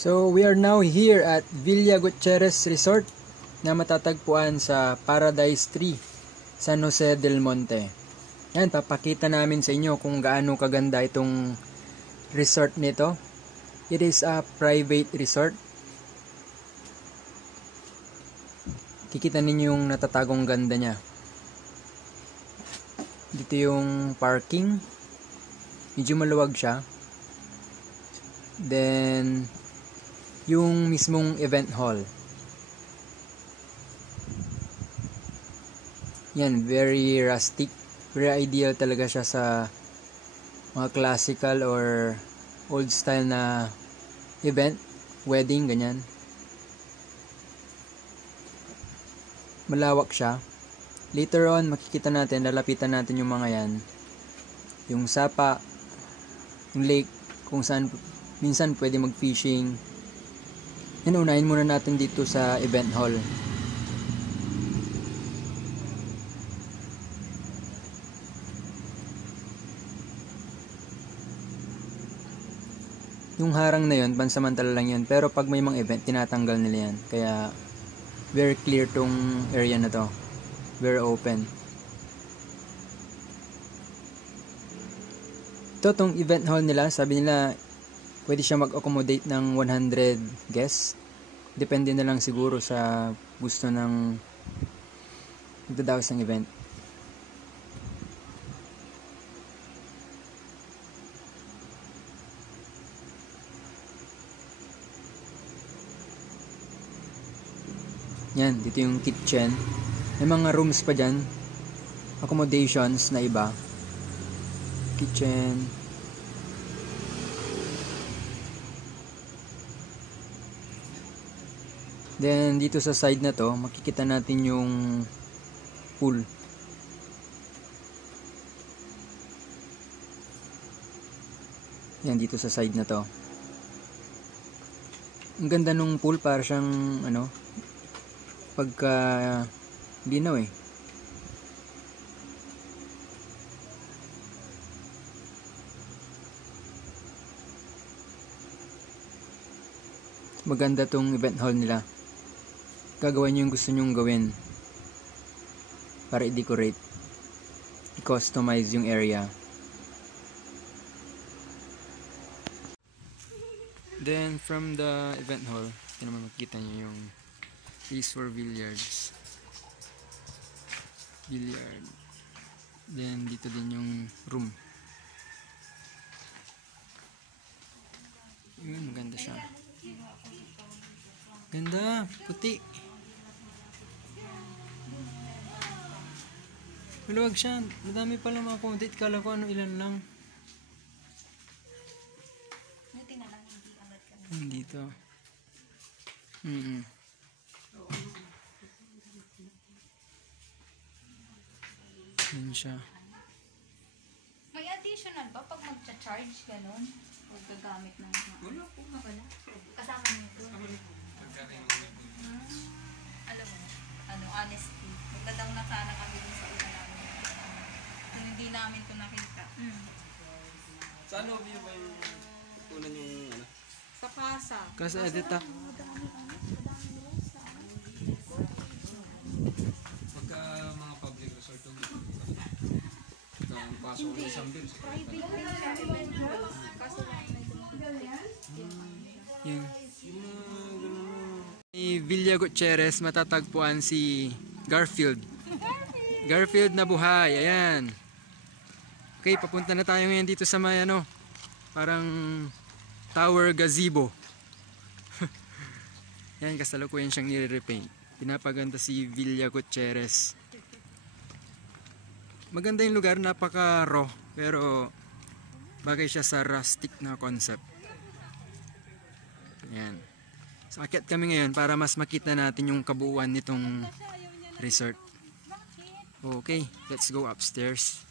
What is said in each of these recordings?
So we are now here at Villa Gutierrez Resort na matatagpuan sa Paradise Tree, San Jose del Monte. Yan, papakita namin sa inyo kung gaano kaganda itong resort nito. It is a private resort. Kikita ninyo yung natatagong ganda niya. Dito yung parking. Medyo maluwag siya. Then yung mismong event hall. Yan, very rustic. Very ideal talaga siya sa mga classical or old style na event, wedding, ganyan. Malawak siya. Later on, makikita natin, lalapitan natin yung mga yan. Yung sapa, yung lake, kung saan minsan pwede mag-fishing. Yan, unahin muna natin dito sa event hall. Yung harang na yun, pansamantala lang yun. Pero pag may mga event, tinatanggal nila yan. Kaya, very clear tong area na to. Very open. Ito, tong event hall nila, sabi nila, pwede siya mag-accommodate ng 100 guests. Depende na lang siguro sa gusto ng magdadaos ng event. Yan, dito yung kitchen. May mga rooms pa dyan. Accommodations na iba. Kitchen. Then, dito sa side na to, makikita natin yung pool. Yan, dito sa side na to. Ang ganda nung pool, para siyang, pagka linaw eh. Maganda tong event hall nila. Gagawa nyo yung gusto nyong gawin para i-decorate, i-customize yung area. Then from the event hall, ito naman makikita nyo yung place for billiards. Billiard. Then dito din yung room. Yun, maganda siya. Ganda, puti. Maluwag siya. Madami palang mga accommodate. Kala ko ilan lang. Dito. Yan siya. May additional ba pag magcha-charge gano'n? Huwag gagamit ng wala po na pala. Kasama niyo ito. Alam mo, honesty. Magdadang na sana kami dun sa una namin. Kung hindi namin ito nakita. Saan mo ba yung unan yung Sa Pasa. Kasi edit ah. Pagka mga public resort yung pasok ng isang bills. Private din siya. Eventual. Kaso lang Yung Villa Gutierrez, matatagpuan si Garfield. Garfield na buhay. Ayan. Okay, papunta na tayo ngayon dito sa may parang tower gazebo. Yan, kasalukuyan siyang nire-repaint. Pinapaganda si Villa Gutierrez. Maganda yung lugar, napaka-raw, pero bagay siya sa rustic na concept. Yan. So, akyat kami ngayon para mas makita natin yung kabuuan nitong resort. Okay, let's go upstairs.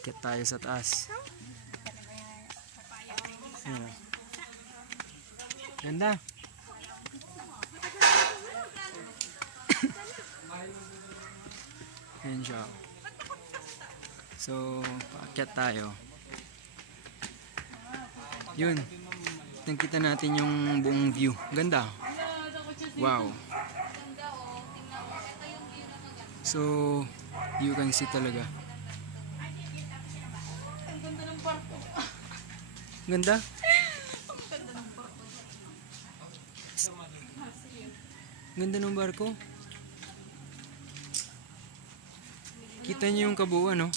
Akyat tayo sa taas. Yan. Ganda. Yan siya. So, paakyat tayo. Yun. nakita natin yung buong view. Ganda. Wow. Ganda oh. Tingnan mo. Ito yung view na maganda. So, you can see talaga. Ang ganda ng barko. Ganda. Ang ganda ng barko. Ganda ng barko. Kita niyo yung kabuuan, no?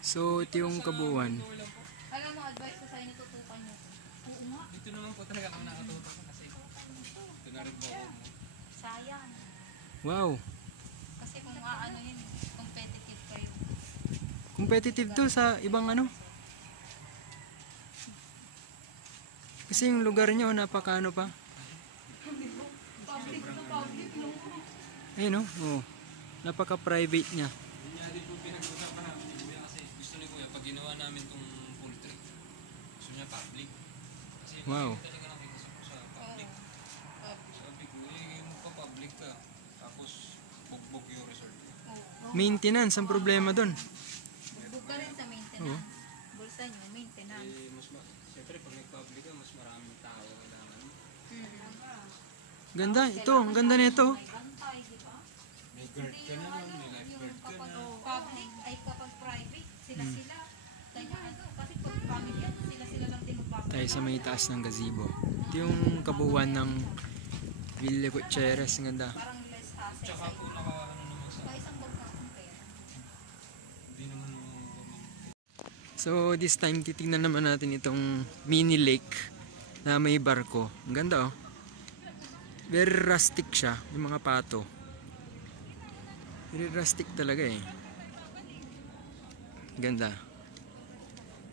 So, ito yung kabuuan. Alam mo, advice ko sa'yo, natutukan nyo. Oo nga. Dito naman po talaga ako nakatutok kasi ito na rin po ako. Sayang. Wow. Kasi kung ano yun, competitive kayo. Competitive to sa ibang ano. Kasi yung lugar niyo, napakaano pa. Public na public, no? Ayun, no? Oh. Napaka-private niya. Yun nga din po pinag-usapan namin ni Kuya kasi gusto ni Kuya pag ginawa namin tong full trip. Gusto niya public. Kasi Wow. talaga nakita sa public. Sabi ko, magpa-public ka. Tapos bugbog yung resort. Oo. Maintenance, ang problema doon. Bugbog ka rin sa maintenance. Bulsa nyo, maintenance. Siyempre pag nag-public ka, mas maraming tao kailangan mo. Ganda, ito, ang ganda nito. May bantay, di ba? May guard Hindi ka yung na, ano, may lifeguard yung ka kapag na. public ay kapag private, sila-sila. Kanya ano, kasi pag public yan, sila-sila lang din magpapalala. Tayo sa may taas ng gazebo. Ito yung kabuuan ng Villa Gutierrez. Ang ganda. Parang less hassle Tsaka sa'yo. po naka ano naman sa, Baka isang bag na akong pera. hindi naman So, this time, titingnan naman natin itong mini lake na may barko. Ang ganda, oh. Very rustic siya. Yung mga pato. Very rustic talaga, eh. Ganda.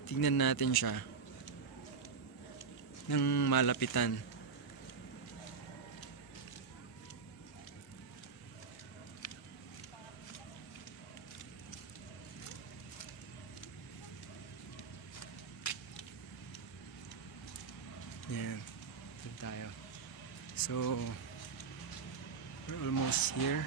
Tingnan natin siya ng malapitan. Yan. Doon tayo. So, we're almost here.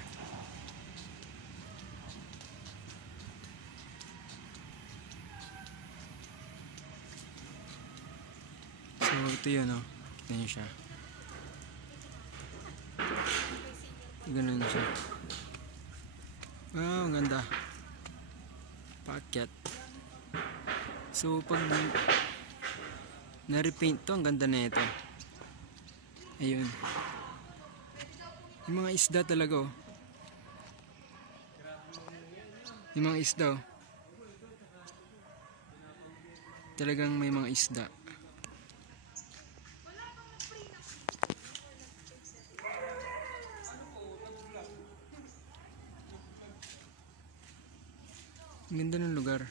So, ito yun, oh. Kita niyo siya. Ganun siya. Wow, ang ganda. Paakyat. So, pag na-repaint to, ang ganda na ito. Ayun. Yung mga isda talaga, oh. Yung mga isda, oh. Talagang may mga isda. Ang ganda ng lugar.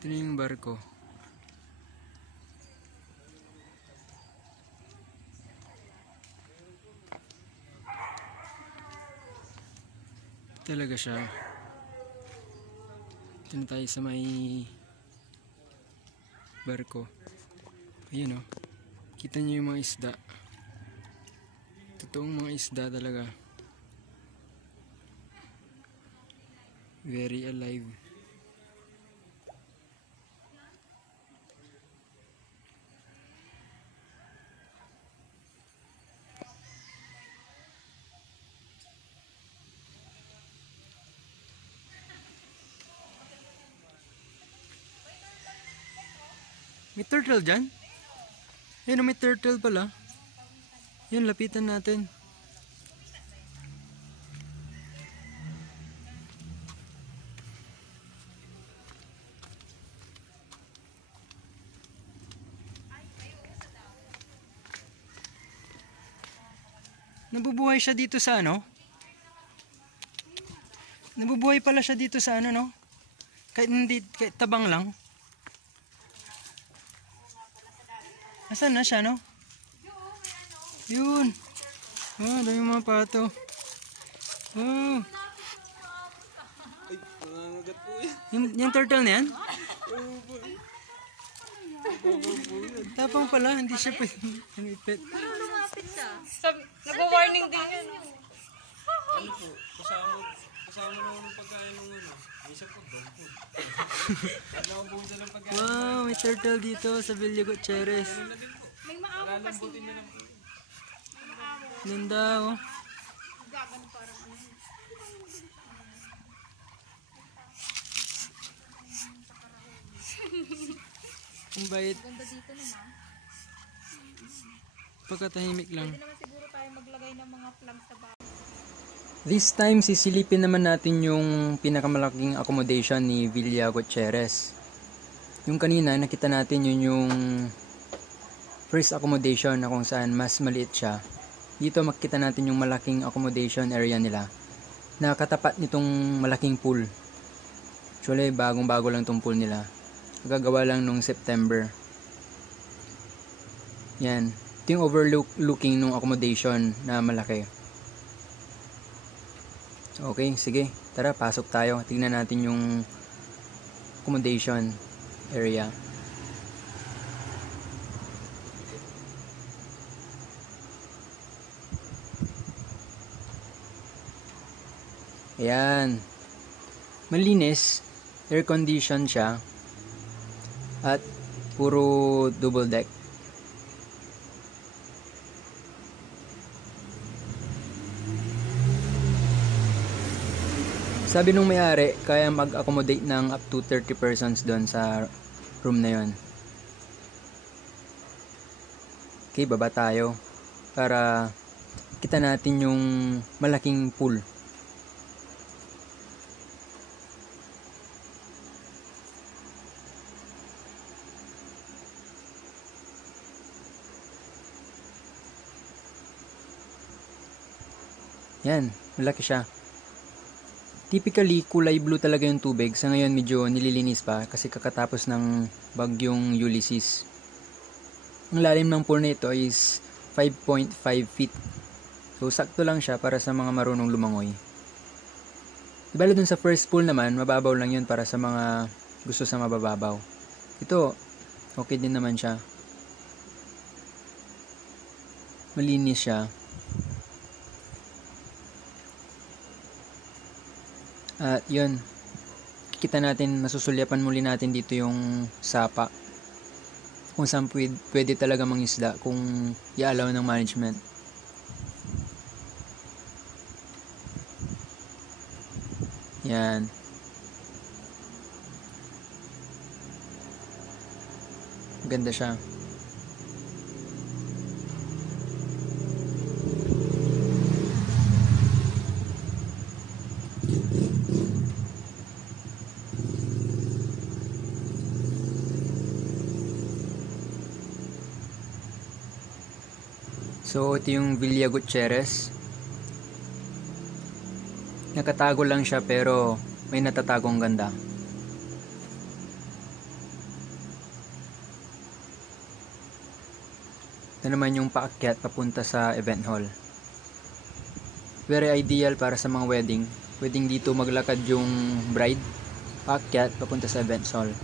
Ito na yung barko. Talaga siya. Ito na tayo sa may barko. Ayun, oh. Kita niyo yung mga isda. Totoong mga isda talaga. Very alive. May turtle dyan? Ayun, may turtle pala. Yun, lapitan natin. Nabubuhay siya dito sa ano? Nabubuhay pala siya dito sa ano, no? Kahit hindi, kahit tabang lang. Asan na siya, no? Yun. Oh, dami mga pato. Oh. Ay, nangangagat po yan. Yung turtle na yan? Tapang pala, hindi siya pet. Lumapit siya. Nag-warning din yun. Ano po, kasama na ako ng pagkain ng ano. May isa po, dog food. Pag nakabuhusan ng pagkain. Wow, may turtle dito sa Villa Gutierrez. Ano na din po. Palalambutin na lang po. Ganda oh. Gagan parang ano. Ang bait. Ganda dito naman. Pagkatahimik lang. Pwede naman siguro tayo maglagay ng mga plug sa bahay. This time, sisilipin naman natin yung pinakamalaking accommodation ni Villa Gutierrez. Yung kanina, nakita natin yun yung first accommodation na kung saan mas maliit siya. Dito makikita natin yung malaking accommodation area nila na katapat nitong malaking pool. Actually, bagong-bago lang tong pool nila. Gagawa lang nung September. Yan. Ito yung overlooking nung accommodation na malaki. Okay, sige. Tara, pasok tayo. Tingnan natin yung accommodation area. Ayan. Malinis. Air condition siya. At puro double deck. Sabi nung may-ari, kaya mag-accommodate ng up to 30 persons doon sa room na yon. Okay, baba tayo para kita natin yung malaking pool. Yan, malaki siya. Typically, kulay blue talaga yung tubig. Sa ngayon, medyo nililinis pa kasi kakatapos ng bagyong Ulysses. Ang lalim ng pool na ito is 5.5 feet. So, sakto lang siya para sa mga marunong lumangoy. Bale dun sa first pool naman, mababaw lang yun para sa mga gusto sa mabababaw. Ito, okay din naman siya. Malinis siya. At yun, kita natin, masusulyapan muli natin dito yung sapa. Kung saan pwede talaga mangisda kung i-allow ng management. Yan. Ganda siya. So, ito yung Villa Gutierrez. Nakatago lang siya pero may natatagong ganda. Ito naman yung paakyat papunta sa event hall. Very ideal para sa mga wedding. Pwedeng dito maglakad yung bride, paakyat papunta sa event hall.